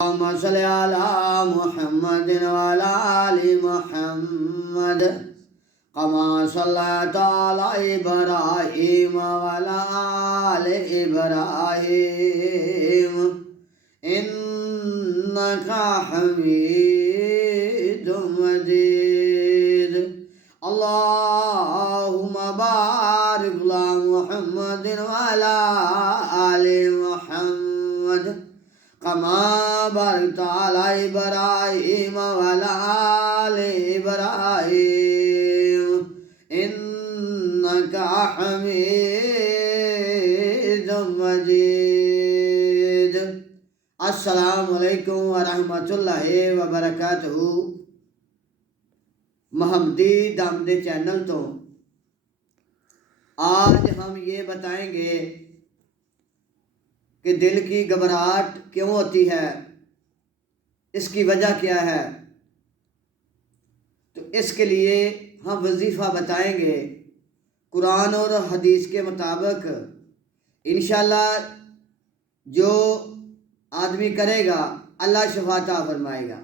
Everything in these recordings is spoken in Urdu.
اللهم صل على محمد وعلى آل محمد كما صليت على إبراهيم وعلى آل إبراهيم إنك حميد مجيد. اللهم بارك على محمد وعلى آل محمد كما باركت على إبراهيم وعلى آل إبراهيم إنك حميد مجيد. السلام علیکم ورحمۃ اللہ وبرکاتہ. محمدی دامدے چینل تو آج ہم یہ بتائیں گے کہ دل کی گھبراہٹ کیوں ہوتی ہے، اس کی وجہ کیا ہے. تو اس کے لیے ہم وظیفہ بتائیں گے قرآن اور حدیث کے مطابق. انشاءاللہ جو آدمی کرے گا اللہ شفا عطا فرمائے گا.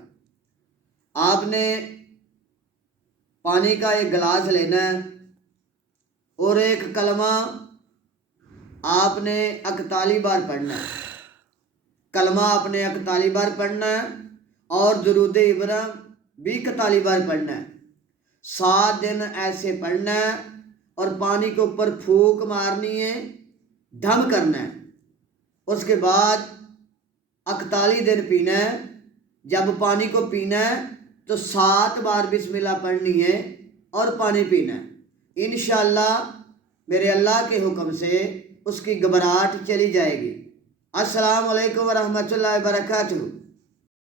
آپ نے پانی کا ایک گلاس لینا ہے اور ایک کلمہ آپ نے 41 بار پڑھنا ہے. کلمہ آپ نے 41 بار پڑھنا ہے اور درود ابراہیم بھی 41 بار پڑھنا ہے. 7 دن ایسے پڑھنا ہے اور پانی کے اوپر پھونک مارنی ہے، دم کرنا ہے. اس کے بعد 41 دن پینا ہے. جب پانی کو پینا ہے تو 7 بار بسم اللہ پڑھنی ہے اور پانی پینا ہے. انشاءاللہ میرے اللہ کے حکم سے اس کی گھبراہٹ چلی جائے گی. السلام علیکم ورحمۃ اللہ وبرکاتہ.